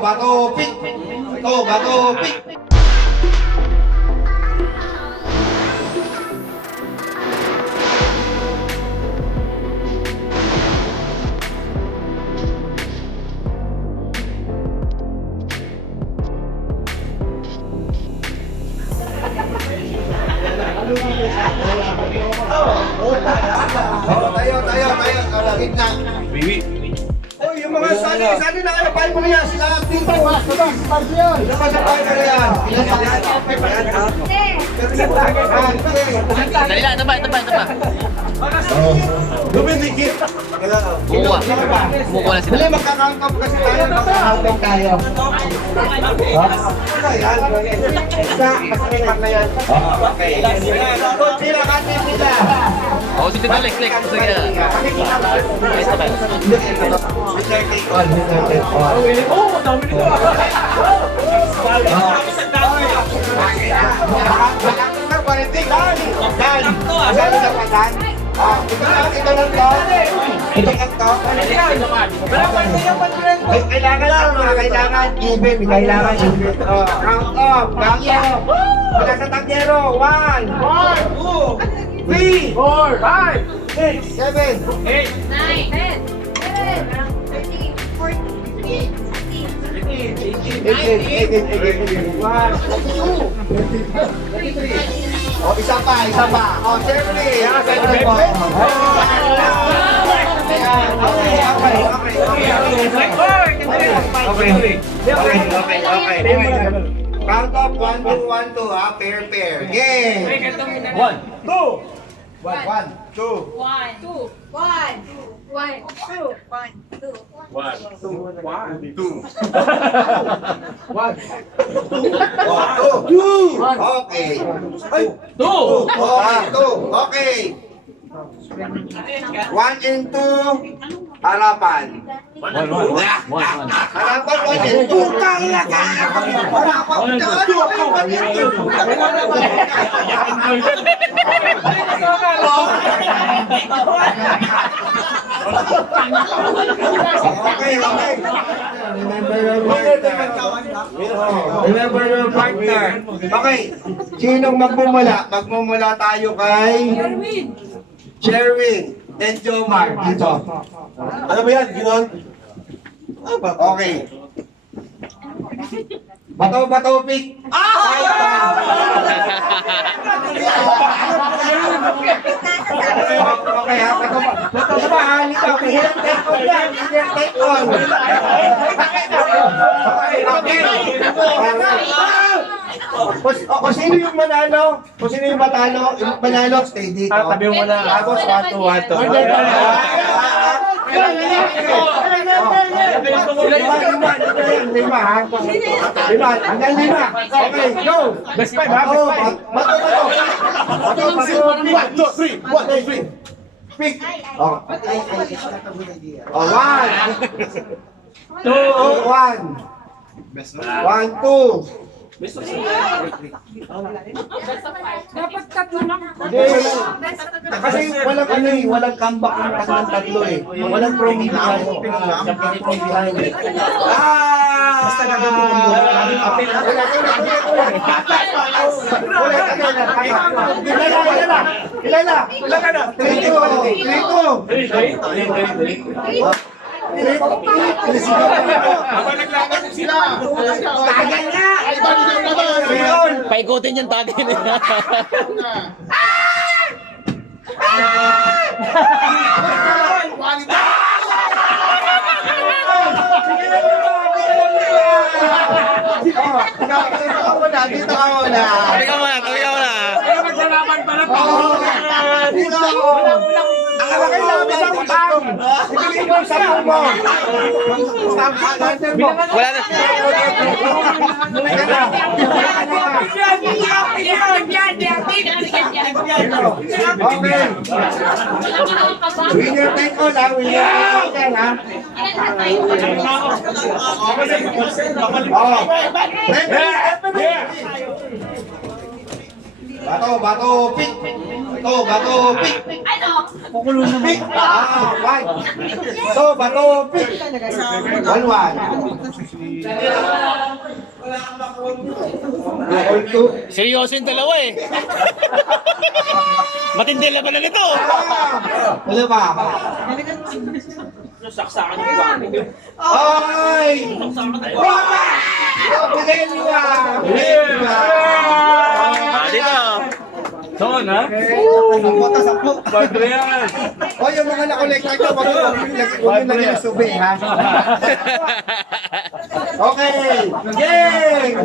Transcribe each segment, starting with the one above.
Bato, pick. Bato, pick. Tayo. Gitna. Oh, yung mga sali na kayo, pahay mo na yan. Sila ang team ko. Labas ang pahay ka na yan. Dali lang, ito ba? Dumidikit. Kumukuha na sila. Dali, magka-count up kasi tayo. Magka-count up tayo. Isa, kasaliman na yan. Okay. Sila, katin sila. Oo, si Tito Lex. Sige na. Ito ba? Mr. Take on. Oh, dami nito. Ito lang to. Kailangan lang mga kailangan even. Count up. Wala sa tagyero. 1, 2, 3, 4, 5, 6, 7, 8, 9, 10, 11, 13, 14, 15, 16, 1, 2. Isa pa. Siyempre. Okay. Count up 1, 2, 1, 2, pair. Game. 1, 2, 1, 2. 1, 2, 1, 2, Okay. 2. Okay. 1 and 2. Harapan. Harapan 1 and 2. Kaya ka. Okay. Remember your partner. Okay. Sinong magmumula? Magmumula tayo kay Sherwin and Jomar. Dito. Ano ba yan? Ginon? Okay. Bato, pick. Okay, ha? Bato ba? Halika. Hilang take on yan. Hilang take on. Okay. Kung sino yung manalo, yung manalo, stay dito. Tabi mo na. Tapos, 1, 2, 1, 2. Lima, ha? Hanggang 5. Okay, go! Best 5, ha? Bato. 1, 2, 3. Pick. Oh. 1. 2. 1, 2. Dapat tatlo lang. Kasi walang comeback ng kanilang tatlo eh. Walang trophy behind. Basta gagawin mo. Kilala. 3-2. Tagal nga! Paikutin yung tagay nila. Dito ka muna. Tabi ka muna. Magsalaman pala pa. Dito. Ang kailangan isang utang. Ibigay mo sa mo. Wala na. Okay. Winner take all, ha? Winner take all, ha? Bato, pick. Bato, pick. Ano? Pick. White. Bato, pick. 1-1. Seryoso yung dalawa eh. Matindi laban na nito. Wala ba? Saksakan yung Ay! Wala! Bigay niya! Dito. Son, ha? Sampo. Padre yan. O, yung mga nakolekta nyo, huwag yung lagyan ng subi, ha? Okay! Yay!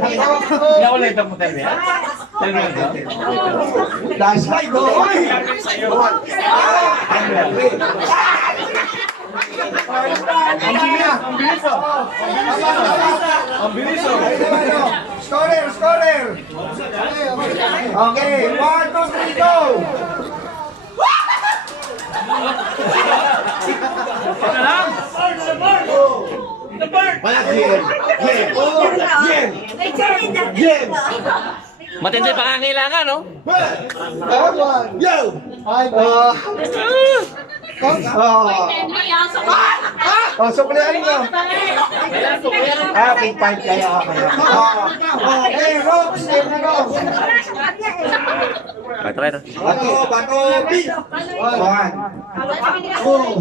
Nakulitan mo tayo yan? Flashlight, go! Ang bilis, oh. Scorer! Okay, 1, 2, 3, go! Wala game! Matindi pa kailangan, no? Yo! Suplihan mo! Big fight kayo. Okay, Rocks! Bato, big! 1, 2,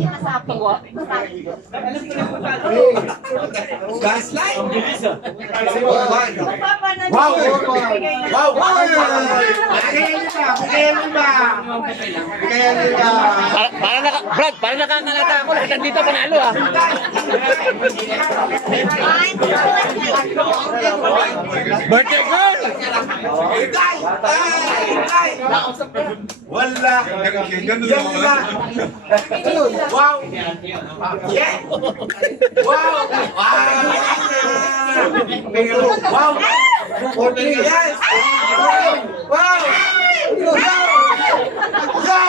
gaslight! Wow! Bigyan nila! Brad, parang nakakalata ako. Lahat nandito panalo ah. Birthday girl! Wala! Wow! Yeah! Wow! Wow! Okay, yes! Wow! Go! Go!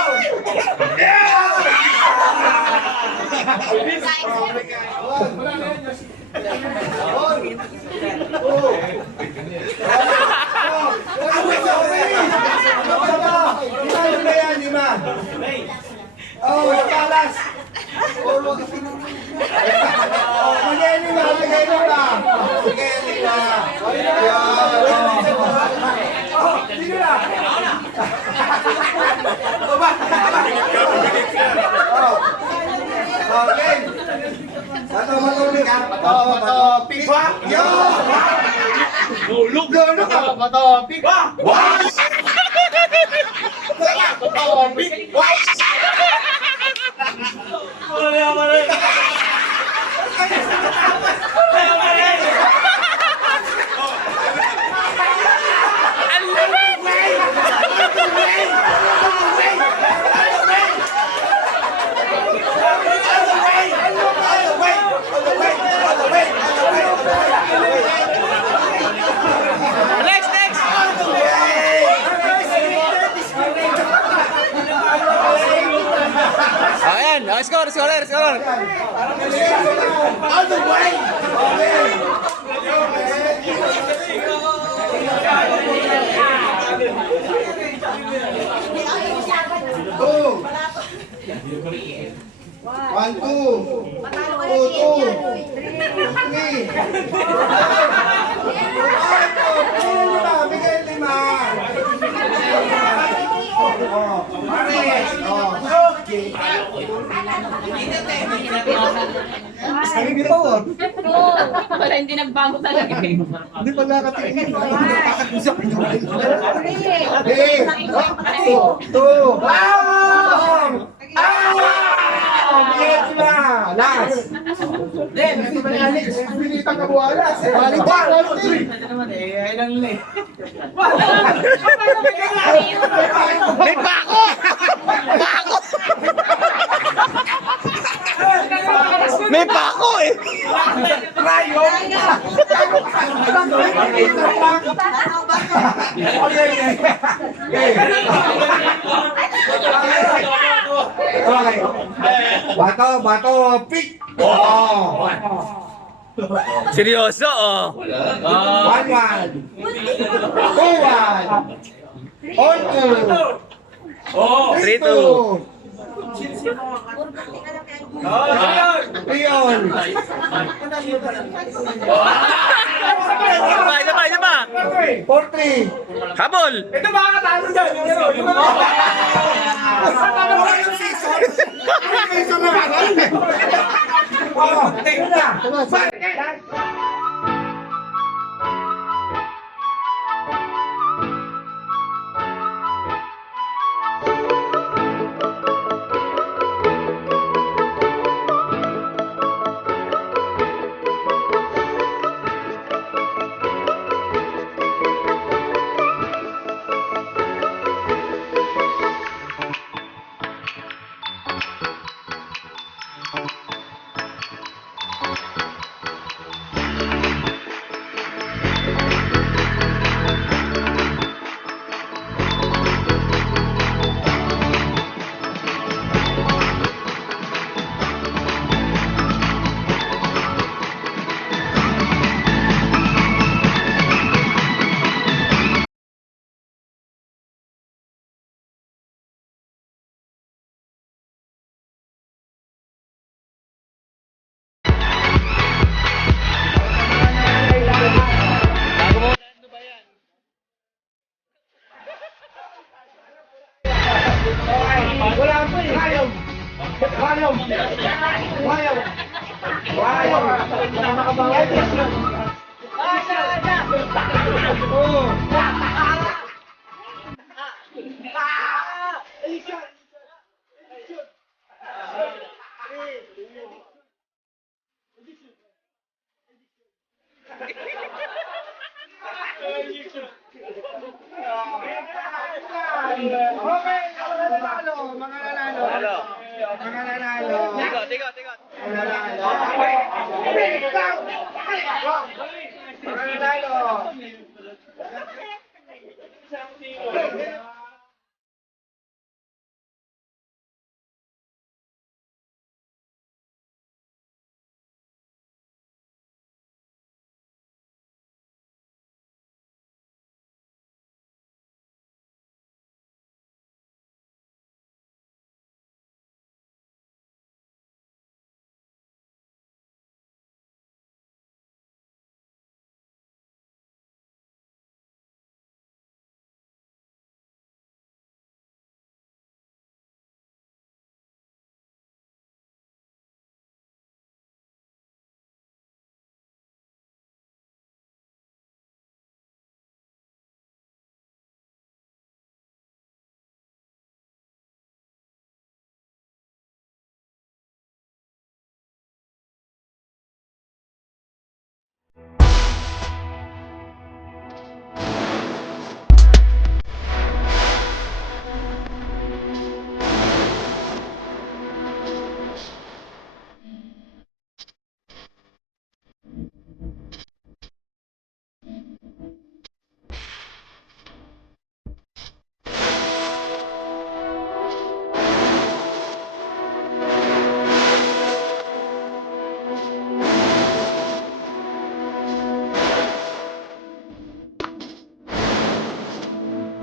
Oh, talas! Ayan, score. All the way! Go! 1, 2, 3. Bigay 5. Wala, hindi nagbago talaga. Hindi pala katingin. Last! Then, ito ba ni Alex? Pinitang kabuhalas. Balik 1, 2, 3. May bako! May bako eh! Okay. Bato, pick! Oh! Seryoso oh! 1-1. 2-1. 3-1. On 2. Oh! 3-2. Pion. Isa pa. 4-3. Habol! Ito makakatalo dyan! Yung Talo ka yung season. Yung season na ba? Wala po eh. Ayaw. Ayaw. Ayaw. Ayaw. Okay, mga nanalo. Mga nanalo. Tigot. Mga nanalo.